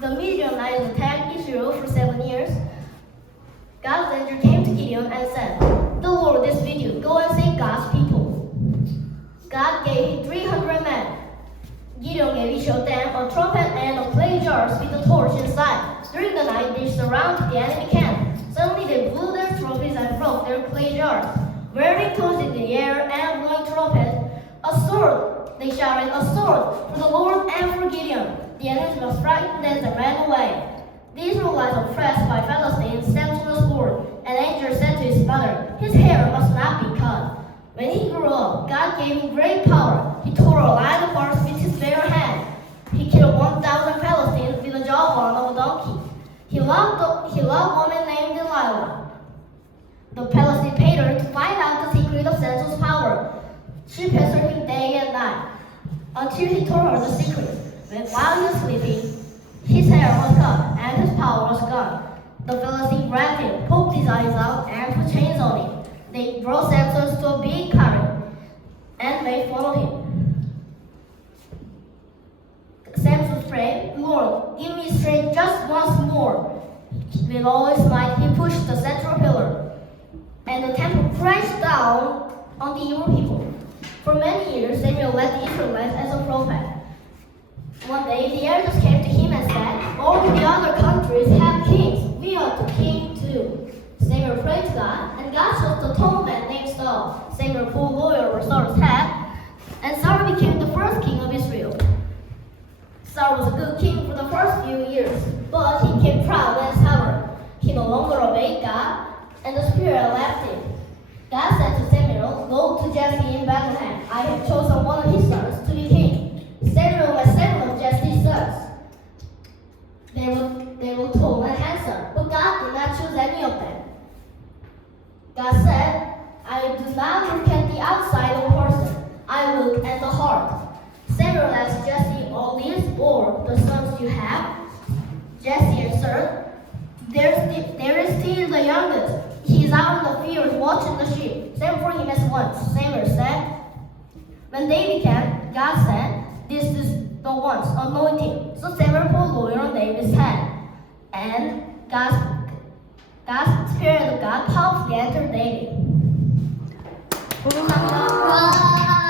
the Midianites attacked Israel for 7 years. God's angel came to Gideon and said, "The Lord is with you. Go and save God's people." God gave him 300 men. Gideon gave each of them a trumpet and a clay jars with a torch inside. During the night, they surrounded the enemy camp. Suddenly, they blew their trumpets and broke their clay jars. Waving torches in the air and blowing trumpets, "A sword!" They shouted, "A sword for the Lord and for Gideon." The enemy was frightened and they ran away. The Israelites, oppressed by Philistines, sent to the Lord. An angel said to his mother, "His hair must not be cut." When he grew up, God gave him great power. He tore a lion apart with his bare hand. He killed 1,000 Philistines with the jawbone of a donkey. He loved a woman named Delilah. The Philistine paid her to find out the secret of Samson's power. She pestered him day and night until he told her the secret. While he was sleeping, his hair was cut and his power was gone. The Philistine grabbed him, poked his eyes out, and put chains on him. They brought Samson to a big carrot and made fun of him. Samson prayed, "Lord, give me strength just once more." With all his might, he pushed the central pillar, and the temple crashed down on the evil people. For many years, Samuel led the Israelites as a prophet. One day, the elders came to him and said, "All the other countries have kings. We ought to king too." Samuel prayed to God, and God chose the tall man named Saul. Samuel pulled oil over Saul's head, and Saul became the first king of Israel. Saul was a good king for the first few years, but he became proud and stubborn. He no longer obeyed God, and the Spirit left him. God said to Samuel, "Go to Jesse in Bethlehem. I have chosen one of his sons to be king." Samuel was 7 of Jesse's sons. They were tall and handsome, but God did not choose any of them. God said, "I do not look at the outside of a person. I look at the heart." Samuel asked Jesse, "All these or the sons you have?" Jesse answered, There is still the youngest. He is out in the field watching the sheep. Send for him at once." Samuel said. When they began, God said, "This is the one's anointing." So Samuel poured oil on David's head, and God's Spirit of God powerfully entered David. 와.